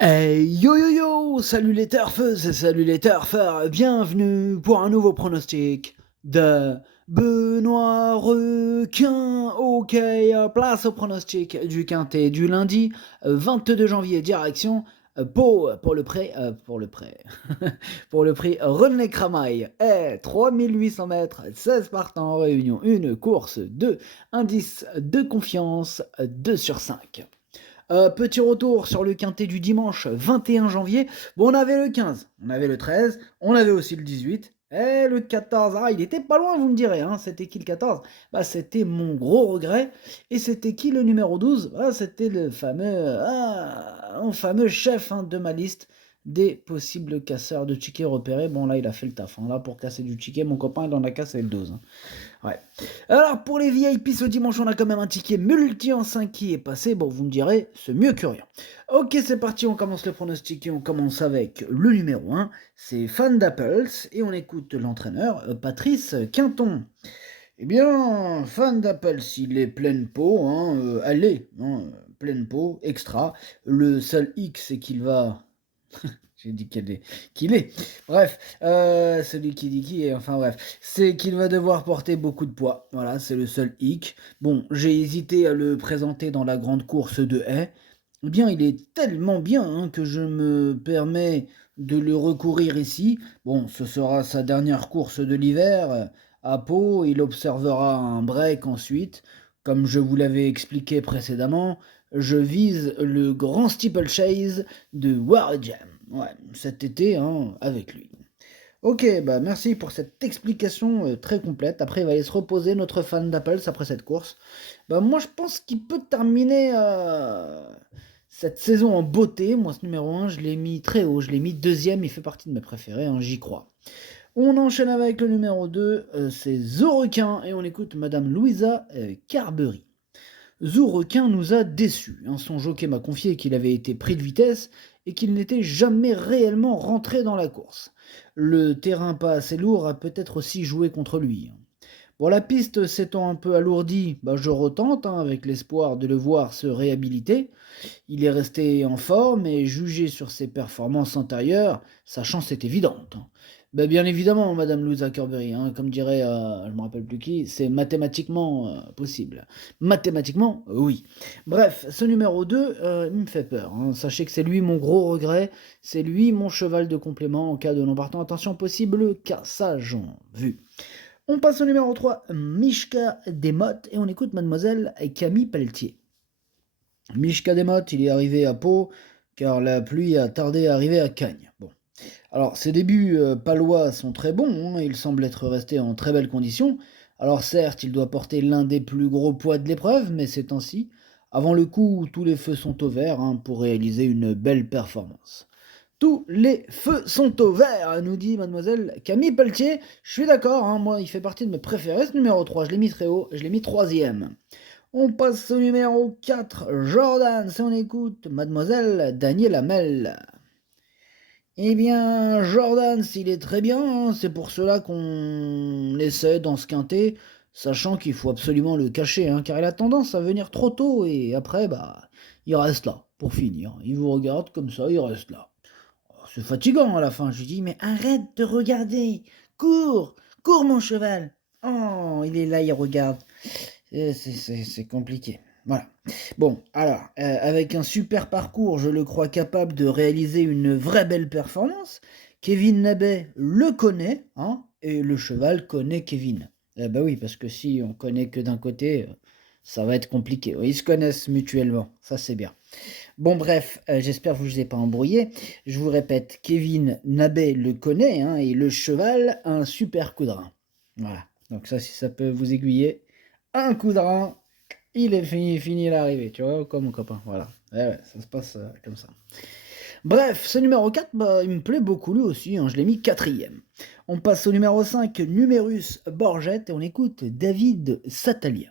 Hey yo yo yo! Salut les turfeuses et salut les turfeurs, bienvenue pour un nouveau pronostic de Benoît Requin. Ok, place au pronostic du quintet du lundi 22 janvier, direction Pau pour le prix pour le prix René Cramail. 3800 mètres, 16 partants en réunion, une course de indice de confiance 2 sur 5. Petit retour sur le quintet du dimanche 21 janvier. Bon, on avait le 15, on avait le 13, on avait aussi le 18. Et le 14, il était pas loin, vous me direz. Hein. C'était qui le 14? C'était mon gros regret. Et c'était qui le numéro 12? C'était le fameux chef de ma liste des possibles casseurs de tickets repérés. Bon, là, il a fait le taf. Là, pour casser du ticket, mon copain, il en a cassé le 12. Ouais. Alors pour les VIP ce dimanche, on a quand même un ticket multi en 5 qui est passé. Bon, vous me direz, c'est mieux que rien. Ok, c'est parti, on commence le pronostic et on commence avec le numéro 1. C'est Fan d'Apples et on écoute l'entraîneur Patrice Quinton. Eh bien, Fan d'Apples, il est pleine peau, allez, pleine peau, extra. Le seul X, c'est qu'il va j'ai dit qu'il est. Bref, celui qui dit qui est, enfin bref, c'est qu'il va devoir porter beaucoup de poids. Voilà, c'est le seul hic. Bon, j'ai hésité à le présenter dans la grande course de haie. Eh bien, il est tellement bien que je me permets de le recourir ici. Bon, ce sera sa dernière course de l'hiver à Pau. Il observera un break ensuite. Comme je vous l'avais expliqué précédemment, je vise le grand steeplechase de Warjam. Ouais, cet été, avec lui. Ok, merci pour cette explication très complète. Après, il va aller se reposer, notre fan d'Apples, après cette course. Moi, je pense qu'il peut terminer cette saison en beauté. Moi, ce numéro 1, je l'ai mis très haut. Je l'ai mis deuxième. Il fait partie de mes préférés, j'y crois. On enchaîne avec le numéro 2, c'est Zoroquin. Et on écoute Madame Louisa Carberry. Zourequin nous a déçus. Son jockey m'a confié qu'il avait été pris de vitesse et qu'il n'était jamais réellement rentré dans la course. Le terrain pas assez lourd a peut-être aussi joué contre lui. Bon, la piste s'étant un peu alourdie, je retente avec l'espoir de le voir se réhabiliter. Il est resté en forme et jugé sur ses performances antérieures, sa chance est évidente. Bien évidemment, Madame Lou Zuckerberry, comme dirait, je ne me rappelle plus qui, c'est mathématiquement possible. Mathématiquement, oui. Bref, ce numéro 2, il me fait peur. Sachez que c'est lui mon gros regret, c'est lui mon cheval de complément en cas de non partant. Attention possible, cassage en vue. On passe au numéro 3, Mishka Desmottes, et on écoute Mademoiselle Camille Pelletier. Mishka Desmottes, il est arrivé à Pau, car la pluie a tardé à arriver à Cagnes. Bon. Alors, ses débuts palois sont très bons, il semble être resté en très belles conditions. Alors certes, il doit porter l'un des plus gros poids de l'épreuve, mais c'est ainsi. Avant le coup, tous les feux sont au vert pour réaliser une belle performance. Tous les feux sont au vert, nous dit mademoiselle Camille Pelletier. Je suis d'accord, moi, il fait partie de mes préférés, ce numéro 3. Je l'ai mis très haut, je l'ai mis troisième. On passe au numéro 4, Jordan, si on écoute mademoiselle Danielle Hamel. Eh bien, Jordan, s'il est très bien, c'est pour cela qu'on essaie dans ce quintet, sachant qu'il faut absolument le cacher, car il a tendance à venir trop tôt et après, il reste là, pour finir. Il vous regarde comme ça, il reste là. Oh, c'est fatigant à la fin, je lui dis, mais arrête de regarder, cours, cours mon cheval. Oh, il est là, il regarde. C'est compliqué. Voilà. Bon, alors, avec un super parcours, je le crois capable de réaliser une vraie belle performance. Kevin Nabet le connaît, et le cheval connaît Kevin. Oui, parce que si on connaît que d'un côté, ça va être compliqué. Ils se connaissent mutuellement, ça c'est bien. Bon, bref, j'espère que je ne vous ai pas embrouillé. Je vous répète, Kevin Nabet le connaît, et le cheval, un super coup de rein. Voilà. Donc ça, si ça peut vous aiguiller, un coup de rein, il est fini l'arrivée, tu vois, comme mon copain, voilà. Ouais, ça se passe comme ça. Bref, ce numéro 4, il me plaît beaucoup lui aussi, je l'ai mis quatrième. On passe au numéro 5, Numérus Borgette, et on écoute David Satalia.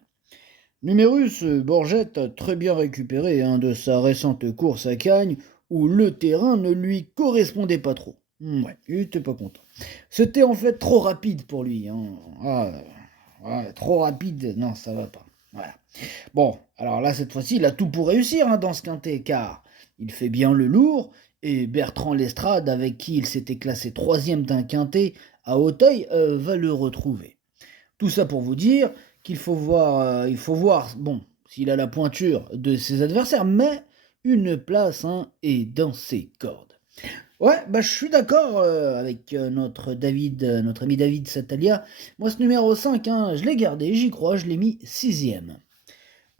Numérus Borgette a très bien récupéré de sa récente course à Cagnes, où le terrain ne lui correspondait pas trop. Ouais, il était pas content. C'était en fait trop rapide pour lui. Trop rapide, non, ça va pas. Voilà. Bon, alors là, cette fois-ci, il a tout pour réussir dans ce quintet, car Il fait bien le lourd, et Bertrand Lestrade, avec qui il s'était classé troisième d'un quintet à Auteuil, va le retrouver. Tout ça pour vous dire il faut voir, bon, s'il a la pointure de ses adversaires, mais une place hein, est dans ses cordes. Ouais, bah je suis d'accord avec notre ami David Satalia. Moi, ce numéro 5, hein, je l'ai gardé, j'y crois, je l'ai mis sixième.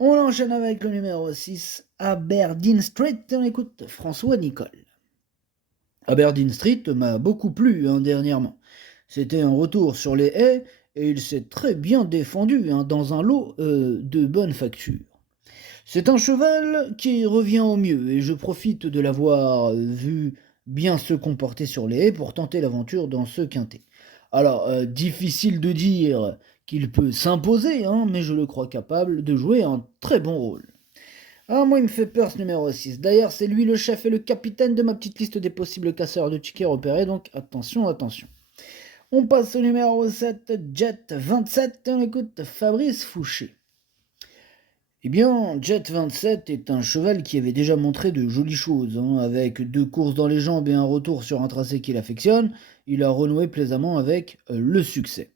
On enchaîne avec le numéro 6, Aberdeen Street, et on écoute François Nicole. Aberdeen Street m'a beaucoup plu hein, dernièrement. C'était un retour sur les haies et il s'est très bien défendu hein, dans un lot de bonne facture. C'est un cheval qui revient au mieux et je profite de l'avoir vu bien se comporter sur les haies pour tenter l'aventure dans ce quintet. Alors, difficile de dire qu'il peut s'imposer, hein, mais je le crois capable de jouer un très bon rôle. Ah, moi, il me fait peur ce numéro 6. D'ailleurs, c'est lui le chef et le capitaine de ma petite liste des possibles casseurs de tickets repérés, donc attention, attention. On passe au numéro 7, Jet 27, et on écoute Fabrice Fouché. Eh bien, Jet 27 est un cheval qui avait déjà montré de jolies choses, hein, avec 2 courses dans les jambes et un retour sur un tracé qu'il affectionne, il a renoué plaisamment avec le succès.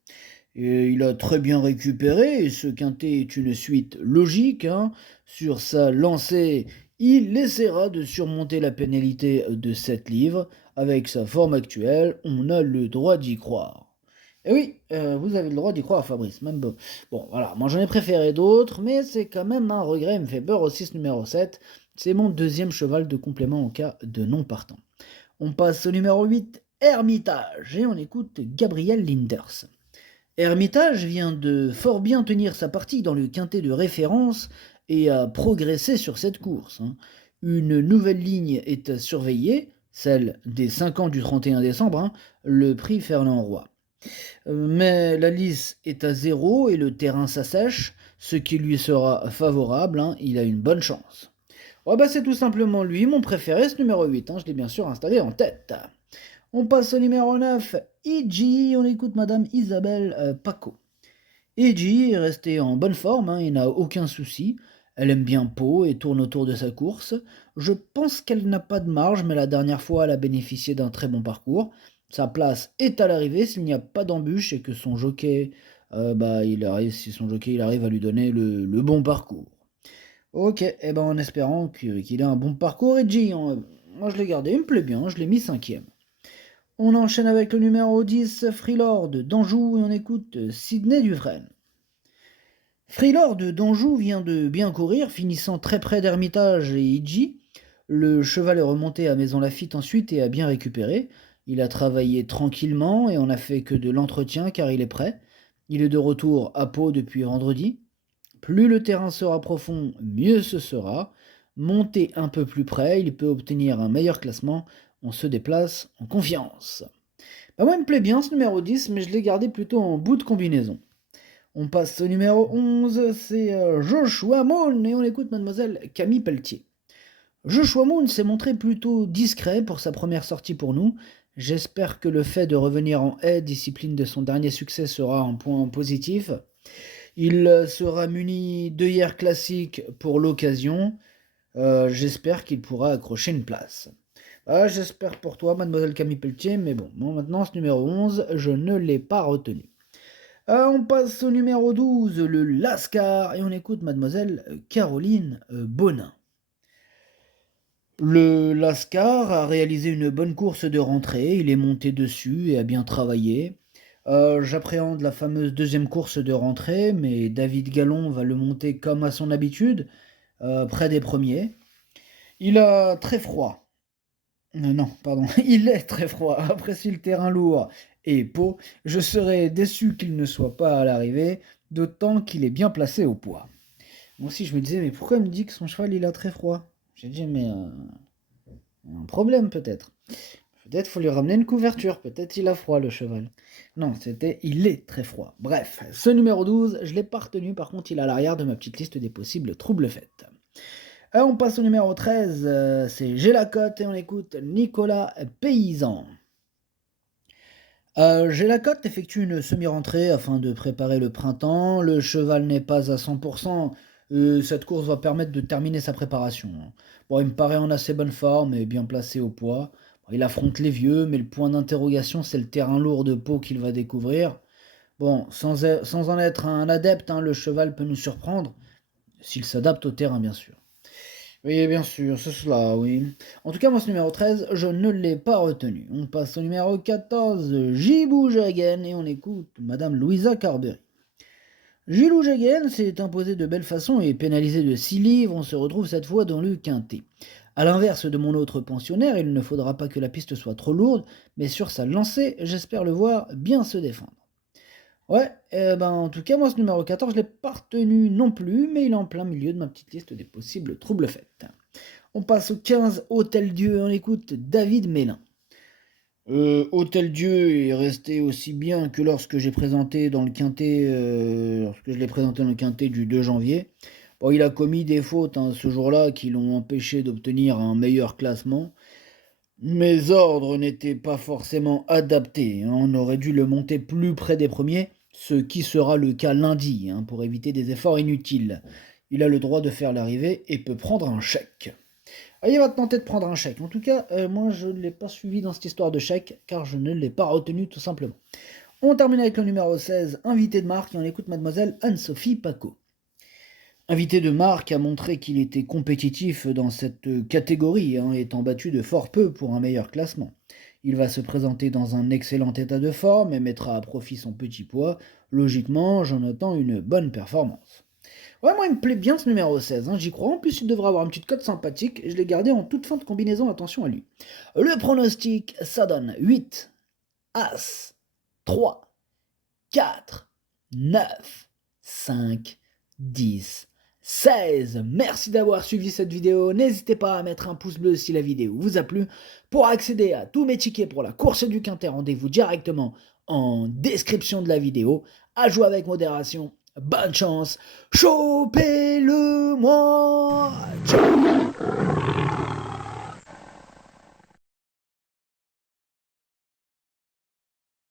Et il a très bien récupéré, et ce quintet est une suite logique. Hein. Sur sa lancée, il essaiera de surmonter la pénalité de 7 livres. Avec sa forme actuelle, on a le droit d'y croire. Et oui, vous avez le droit d'y croire, Fabrice. Même bon. Bon, voilà, moi j'en ai préféré d'autres, mais c'est quand même un regret. Il me fait peur aussi ce numéro 7. C'est mon deuxième cheval de complément en cas de non partant. On passe au numéro 8, Hermitage, et on écoute Gabriel Linders. Hermitage vient de fort bien tenir sa partie dans le quintet de référence et a progressé sur cette course. Hein. Une nouvelle ligne est à surveiller, celle des 5 ans du 31 décembre, hein, le prix Fernand Roy. Mais la lice est à 0 et le terrain s'assèche, ce qui lui sera favorable, hein, il a une bonne chance. Ouais, bah c'est tout simplement lui, mon préféré, ce numéro 8, hein, je l'ai bien sûr installé en tête. On passe au numéro 9, EG, on écoute Madame Isabelle Paco. EG est restée en bonne forme, hein, il n'a aucun souci. Elle aime bien Pau et tourne autour de sa course. Je pense qu'elle n'a pas de marge, mais la dernière fois, elle a bénéficié d'un très bon parcours. Sa place est à l'arrivée s'il n'y a pas d'embûche et que son jockey, si son jockey il arrive à lui donner le bon parcours. Ok, et ben en espérant qu'il ait un bon parcours, EG, moi je l'ai gardé, il me plaît bien, je l'ai mis cinquième. On enchaîne avec le numéro 10, Freelord d'Anjou, et on écoute Sidney Dufresne. Freelord d'Anjou vient de bien courir, finissant très près d'Hermitage et Idji. Le cheval est remonté à Maison Lafitte ensuite et a bien récupéré. Il a travaillé tranquillement et on n'a fait que de l'entretien car il est prêt. Il est de retour à Pau depuis vendredi. Plus le terrain sera profond, mieux ce sera. Monté un peu plus près, il peut obtenir un meilleur classement. On se déplace en confiance. Bah moi, il me plaît bien ce numéro 10, mais je l'ai gardé plutôt en bout de combinaison. On passe au numéro 11, c'est Joshua Moon, et on écoute mademoiselle Camille Pelletier. Joshua Moon s'est montré plutôt discret pour sa première sortie pour nous. J'espère que le fait de revenir en haie, discipline de son dernier succès, sera un point positif. Il sera muni d'œillères classiques pour l'occasion. J'espère qu'il pourra accrocher une place. J'espère pour toi, mademoiselle Camille Pelletier, mais bon, moi maintenant, ce numéro 11, je ne l'ai pas retenu. On passe au numéro 12, le Lascar, et on écoute mademoiselle Caroline Bonin. Le Lascar a réalisé une bonne course de rentrée, il est monté dessus et a bien travaillé. J'appréhende la fameuse deuxième course de rentrée, mais David Gallon va le monter comme à son habitude, près des premiers. Il a très froid. Non, pardon, il est très froid. Apprécie le terrain lourd et Pau. Je serais déçu qu'il ne soit pas à l'arrivée, d'autant qu'il est bien placé au poids. Moi aussi, je me disais, mais pourquoi il me dit que son cheval il a très froid? J'ai dit, mais un problème peut-être. Peut-être faut lui ramener une couverture. Peut-être il a froid le cheval. Non, c'était il est très froid. Bref, ce numéro 12, je l'ai pas retenu. Par contre, il est à l'arrière de ma petite liste des possibles troubles faits. On passe au numéro 13, c'est J'ai la cote et on écoute Nicolas Paysan. J'ai la cote effectue une semi-rentrée afin de préparer le printemps. Le cheval n'est pas à 100%, Cette course va permettre de terminer sa préparation, hein. Bon, il me paraît en assez bonne forme et bien placé au poids. Bon, il affronte les vieux, mais le point d'interrogation, c'est le terrain lourd de peau qu'il va découvrir. Bon, sans en être un adepte, hein, le cheval peut nous surprendre, s'il s'adapte au terrain, bien sûr. Oui, bien sûr, c'est cela, oui. En tout cas, moi, ce numéro 13, je ne l'ai pas retenu. On passe au numéro 14, Jibou Jagen, et on écoute Madame Louisa Carberry. Gilou Jagen s'est imposé de belle façon et pénalisé de 6 livres, on se retrouve cette fois dans le quintet. A l'inverse de mon autre pensionnaire, il ne faudra pas que la piste soit trop lourde, mais sur sa lancée, j'espère le voir bien se défendre. Ouais, en tout cas, moi, ce numéro 14, je l'ai pas retenu non plus, mais il est en plein milieu de ma petite liste des possibles troubles faits. On passe au 15, Hôtel Dieu, et on écoute David Mélin. Hôtel Dieu est resté aussi bien que lorsque j'ai présenté dans le quintet, lorsque je l'ai présenté dans le quintet du 2 janvier. Bon, il a commis des fautes, hein, ce jour-là qui l'ont empêché d'obtenir un meilleur classement. Mes ordres n'étaient pas forcément adaptés, hein, on aurait dû le monter plus près des premiers, ce qui sera le cas lundi, hein, pour éviter des efforts inutiles. Il a le droit de faire l'arrivée et peut prendre un chèque. Ah, il va tenter de prendre un chèque. En tout cas, moi, je ne l'ai pas suivi dans cette histoire de chèque, car je ne l'ai pas retenu, tout simplement. On termine avec le numéro 16, invité de marque, et on écoute mademoiselle Anne-Sophie Paco. Invité de marque a montré qu'il était compétitif dans cette catégorie, hein, étant battu de fort peu pour un meilleur classement. Il va se présenter dans un excellent état de forme et mettra à profit son petit poids. Logiquement, j'en attends une bonne performance. Ouais, moi, il me plaît bien ce numéro 16, hein, j'y crois. En plus, il devrait avoir une petite cote sympathique. Et je l'ai gardé en toute fin de combinaison, attention à lui. Le pronostic, ça donne 8, As, 3, 4, 9, 5, 10, 16. Merci d'avoir suivi cette vidéo. N'hésitez pas à mettre un pouce bleu si la vidéo vous a plu. Pour accéder à tous mes tickets pour la course du Quintet, rendez-vous directement en description de la vidéo. À jouer avec modération. Bonne chance, chopez-le moi. Ciao.